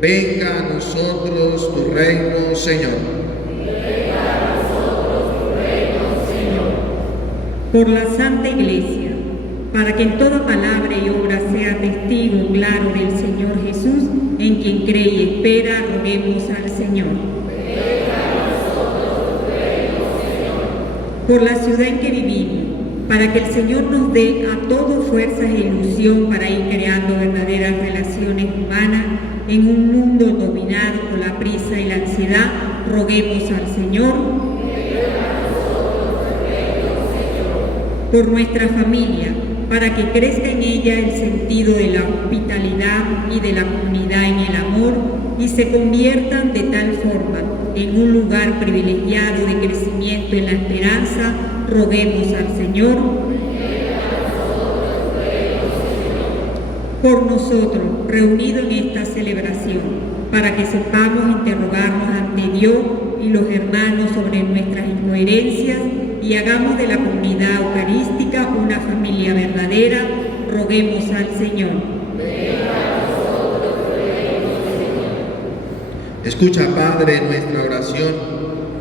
venga a nosotros tu reino, Señor. Venga a nosotros tu reino, Señor. Por la Santa Iglesia, para que en toda palabra y obra sea testigo claro del Señor Jesús, en quien cree y espera, roguemos al Señor. Venga a nosotros tu reino, Señor. Por la ciudad en que vivimos, para que el Señor nos dé a todos fuerzas e ilusión para ir creando verdaderas relaciones humanas en un mundo dominado por la prisa y la ansiedad. Roguemos al Señor. Por nuestra familia, para que crezca en ella el sentido de la hospitalidad y de la comunidad en el amor y se conviertan de tal forma en un lugar privilegiado de crecimiento en la esperanza. Roguemos al Señor. Por nosotros, reunidos en esta celebración, para que sepamos interrogarnos ante Dios y los hermanos sobre nuestras incoherencias y hagamos de la comunidad eucarística una familia verdadera. Roguemos al Señor. Escucha, Padre, nuestra oración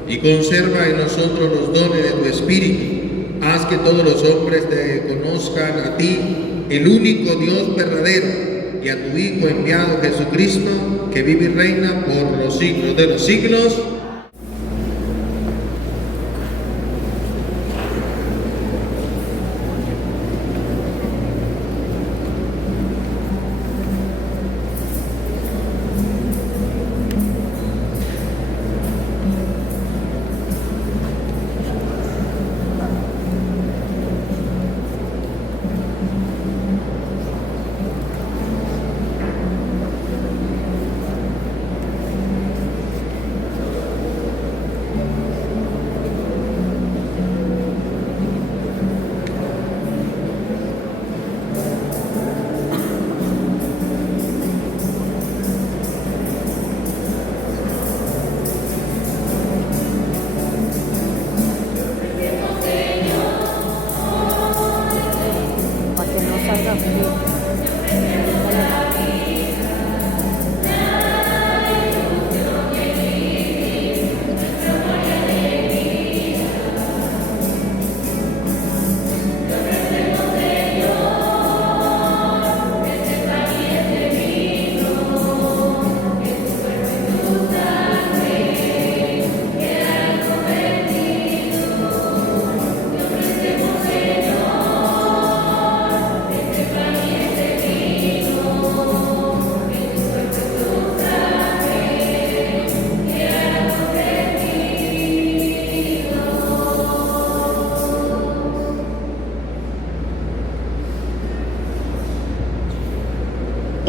y conserva en nosotros los dones de tu Espíritu. Haz que todos los hombres te conozcan a ti, el único Dios verdadero, y a tu Hijo enviado Jesucristo, que vive y reina por los siglos de los siglos.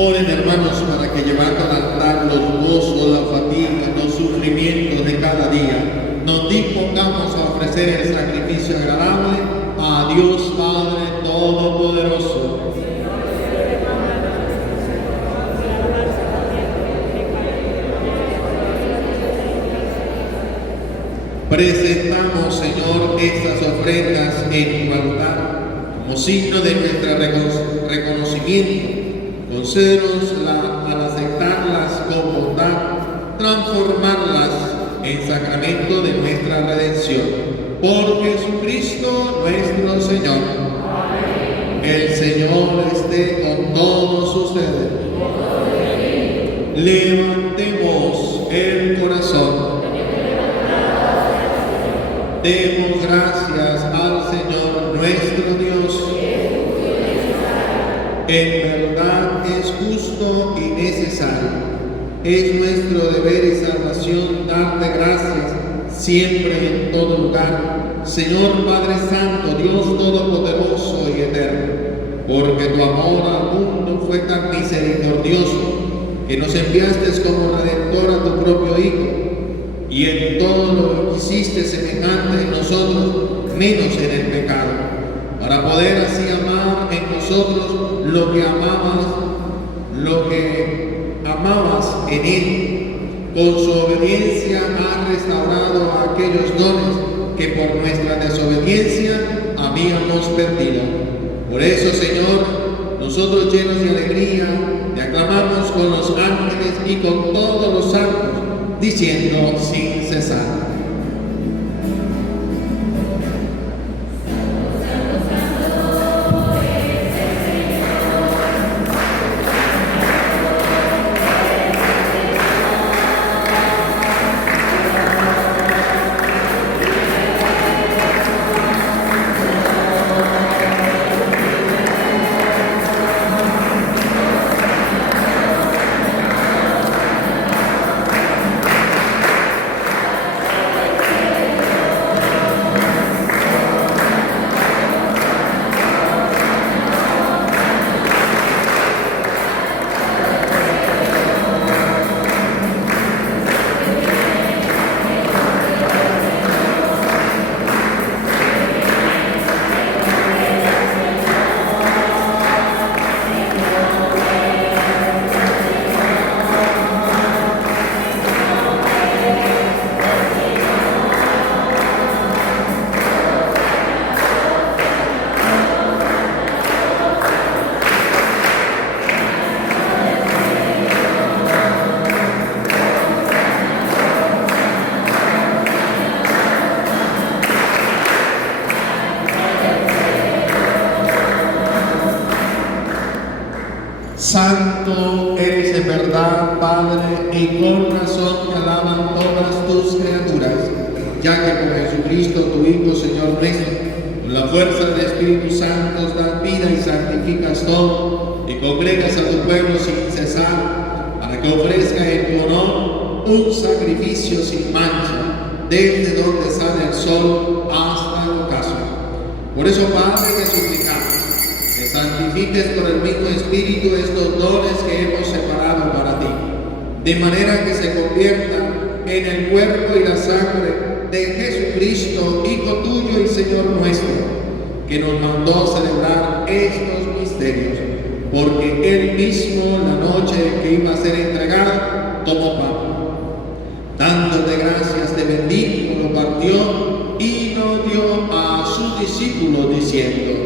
Oren, hermanos, para que llevando al altar los gozos, la fatiga, los sufrimientos de cada día, nos dispongamos a ofrecer el sacrificio agradable a Dios Padre Todopoderoso. Presentamos, Señor, estas ofrendas en tu altar como signo de nuestro reconocimiento. Concédenos al aceptarlas con bondad, transformarlas en sacramento de nuestra redención. Por Jesucristo nuestro Señor. Amén. El Señor esté con todos ustedes. Levantemos el corazón. Demos gracias al Señor nuestro Dios. En verdad es justo y necesario. Es nuestro deber y salvación darte gracias siempre y en todo lugar, Señor Padre Santo, Dios Todopoderoso y Eterno, porque tu amor al mundo fue tan misericordioso que nos enviaste como Redentor a tu propio Hijo, y en todo lo que hiciste semejante en nosotros, menos en el pecado, para poder así amar en nosotros lo que amabas en Él. Con su obediencia ha restaurado a aquellos dones que por nuestra desobediencia habíamos perdido. Por eso, Señor, nosotros llenos de alegría, te aclamamos con los ángeles y con todos los santos, diciendo sin cesar: eres en verdad Padre, y con razón te alaban todas tus criaturas, ya que por Jesucristo, tu Hijo, Señor nuestro, con la fuerza del Espíritu Santo das vida y santificas todo, y congregas a tu pueblo sin cesar, para que ofrezca en tu honor un sacrificio sin mancha, desde donde sale el sol hasta el ocaso. Por eso, Padre, te suplicamos que santifiques por el mismo Espíritu estos dones que hemos separado para ti, de manera que se conviertan en el cuerpo y la sangre de Jesucristo, Hijo tuyo y Señor nuestro, que nos mandó celebrar estos misterios, porque Él mismo, la noche que iba a ser entregado, tomó pan. Dándote gracias, te bendijo, lo partió y lo dio a sus discípulos, diciendo: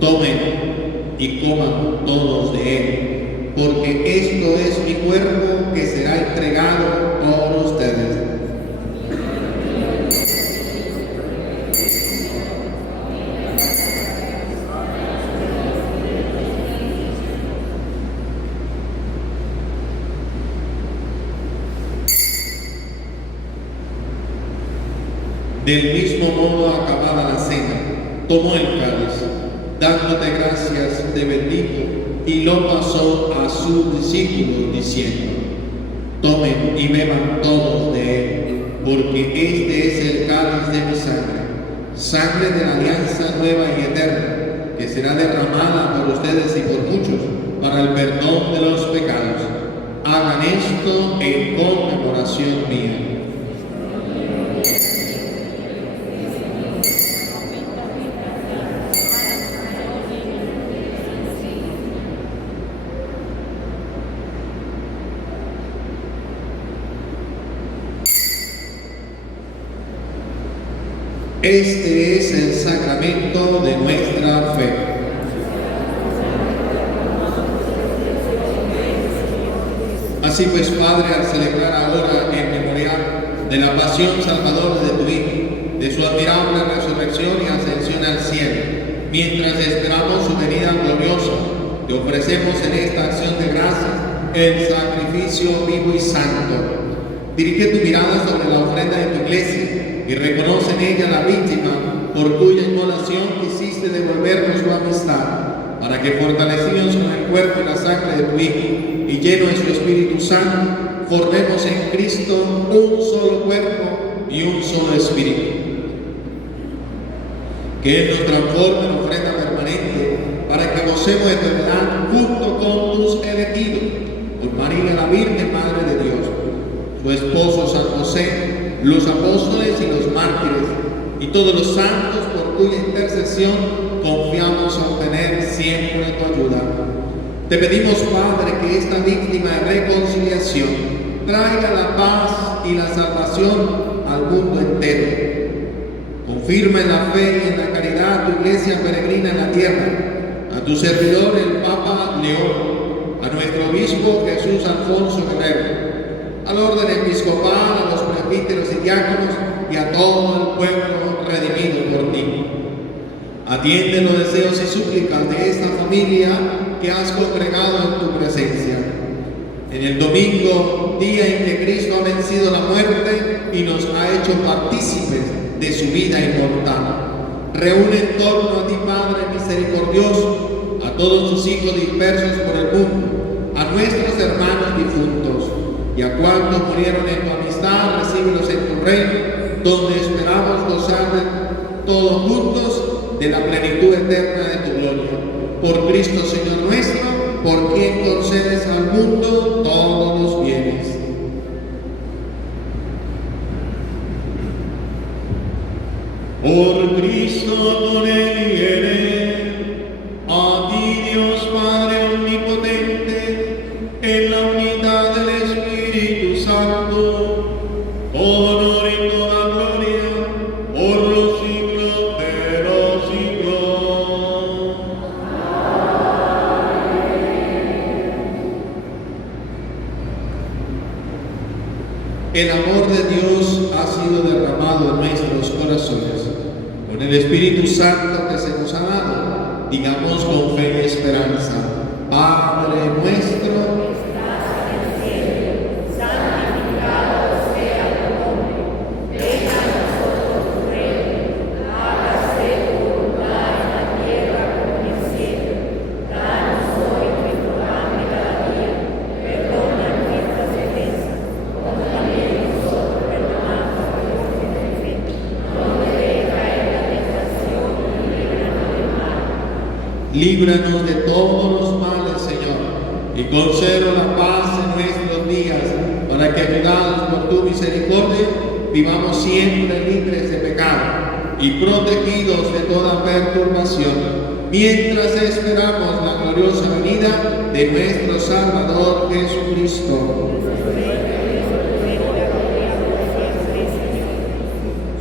tomen y coman todos de él, porque esto es mi cuerpo que será entregado por ustedes. Del mismo modo, acabada la cena, tomó el cáliz, dándote gracias, te bendijo, y lo pasó a sus discípulos, diciendo: tomen y beban todos de él, porque este es el cáliz de mi sangre, sangre de la alianza nueva y eterna, que será derramada por ustedes y por muchos, para el perdón de los pecados. Hagan esto en conmemoración mía. Este es el sacramento de nuestra fe. Así pues, Padre, al celebrar ahora en memorial de la pasión salvadora de tu Hijo, de su admirable resurrección y ascensión al cielo, mientras esperamos su venida gloriosa, te ofrecemos en esta acción de gracias el sacrificio vivo y santo. Dirige tu mirada sobre la ofrenda de tu iglesia y reconoce en ella la víctima por cuya inmolación quisiste devolvernos tu amistad, para que fortalecidos con el cuerpo y la sangre de tu Hijo y lleno de su Espíritu Santo, formemos en Cristo un solo cuerpo y un solo espíritu. Que Él nos transforme en ofrenda permanente, para que gocemos de eternidad junto con tus elegidos, por María la Virgen, Madre de Dios, su esposo San José, los apóstoles y los mártires, y todos los santos por cuya intercesión confiamos a obtener siempre tu ayuda. Te pedimos, Padre, que esta víctima de reconciliación traiga la paz y la salvación al mundo entero. Confirma en la fe y en la caridad tu iglesia peregrina en la tierra, a tu servidor el Papa León, a nuestro obispo Jesús Alfonso Guerrero, al orden episcopal, a los presbíteros y diáconos y a todo el pueblo redimido por ti. Atiende los deseos y súplicas de esta familia que has congregado en tu presencia. En el domingo, día en que Cristo ha vencido la muerte y nos ha hecho partícipes de su vida inmortal, reúne en torno a ti, Padre misericordioso, a todos tus hijos dispersos por el mundo, a nuestros hermanos difuntos, y a cuantos murieron en tu amistad, recíbelos en tu reino, donde esperamos gozar todos juntos de la plenitud eterna de tu gloria. Por Cristo Señor nuestro, por quien concedes al mundo todos los bienes. Por Cristo, con Él y en Él, a ti Dios Padre omnipotente, en la unidad del Espíritu Santo, honor y toda gloria, por los siglos de los siglos. El amor de Dios ha sido derramado en nuestros corazones. Con el Espíritu Santo que se nos ha dado, digamos con fe y esperanza: Padre nuestro, líbranos de todos los males, Señor, y concédenos la paz en nuestros días, para que, ayudados por tu misericordia, vivamos siempre libres de pecado y protegidos de toda perturbación, mientras esperamos la gloriosa venida de nuestro Salvador Jesucristo.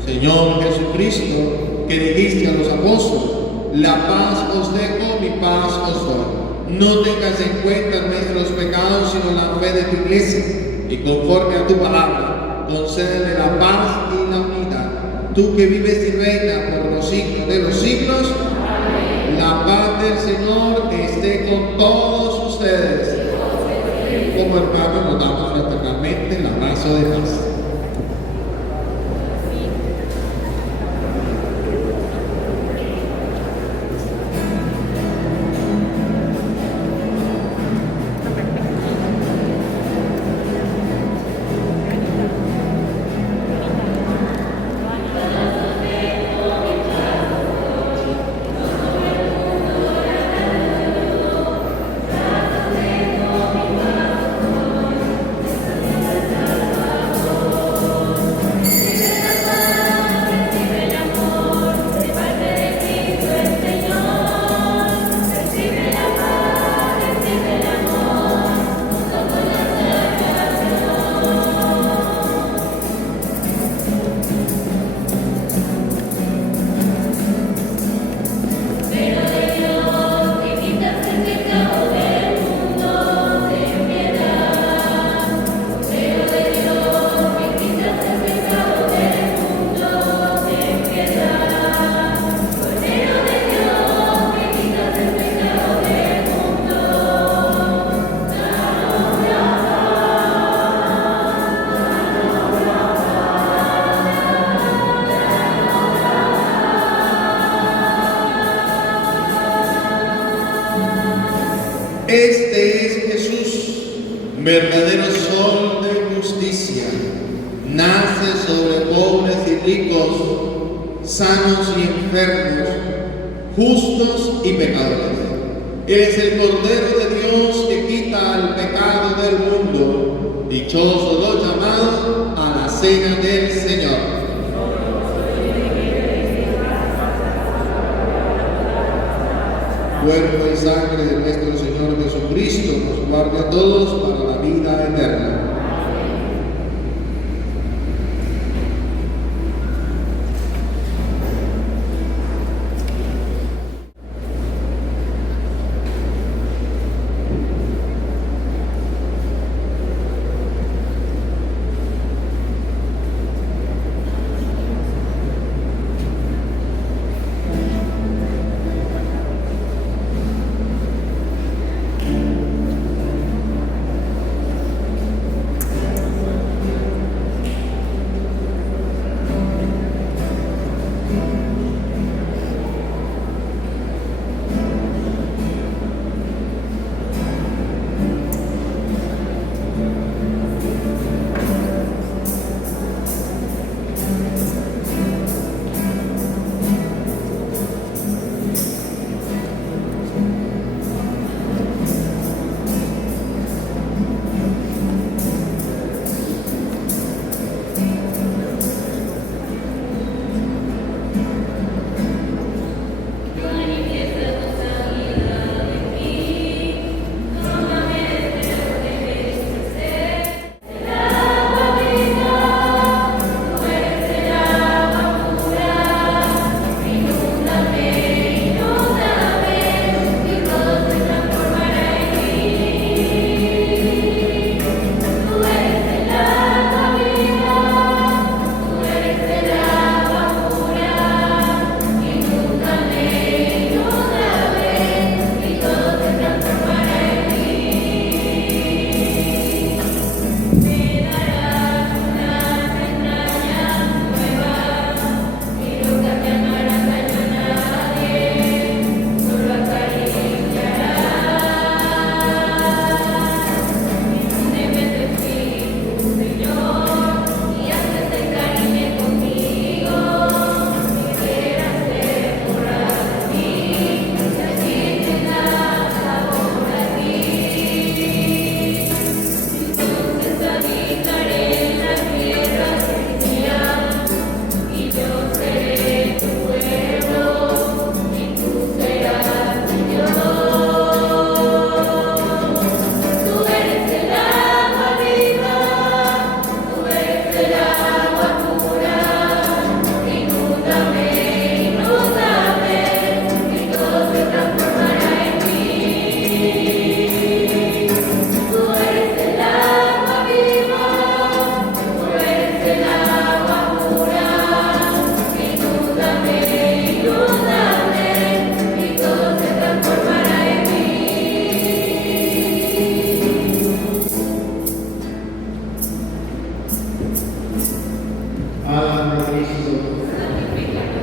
Señor Jesucristo, que dijiste a los apóstoles: la paz os dejo, mi paz os doy. No tengas en cuenta nuestros pecados, sino la fe de tu iglesia, y conforme a tu palabra, concédele la paz y la unidad. Tú que vives y reinas por los siglos de los siglos, la paz del Señor esté con todos ustedes. Como hermanos nos damos fraternalmente el abrazo de paz. Este es Jesús, verdadero sol de justicia. Nace sobre pobres y ricos, sanos y enfermos, justos y pecadores. Él es el Cordero de Dios que quita el pecado del mundo. Dichosos los llamados a la cena del Señor. Cuerpo y sangre de nuestro Señor Jesucristo nos guarde a todos para la vida eterna.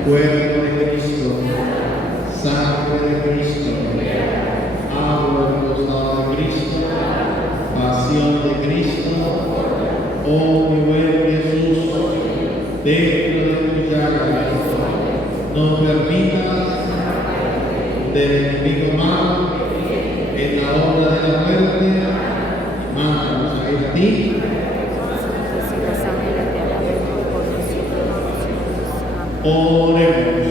cuerpo de Cristo, sangre de Cristo, agua del costado de Cristo, pasión de Cristo, oh mi buen Jesús, dentro de tu llaga, no permitas del enemigo malo en la hora de la muerte, mándanos a ir a ti. Oremos.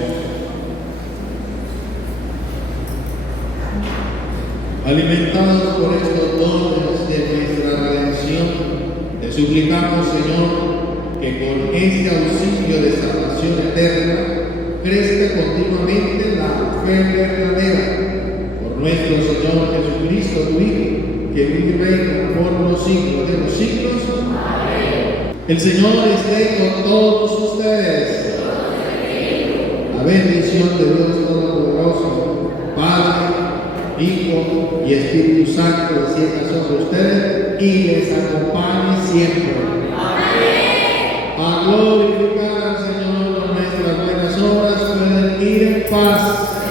Alimentados por estos dones de nuestra redención, te suplicamos, Señor, que con este auxilio de salvación eterna crezca continuamente la fe verdadera. Por nuestro Señor Jesucristo, tu Hijo, que vive y reina por los siglos de los siglos. Amén. El Señor esté con todos ustedes. La bendición de Dios Todopoderoso, Padre, Hijo y Espíritu Santo descienda sobre ustedes y les acompañe siempre. Amén. A glorificar al Señor con nuestras buenas obras, pueden ir en paz.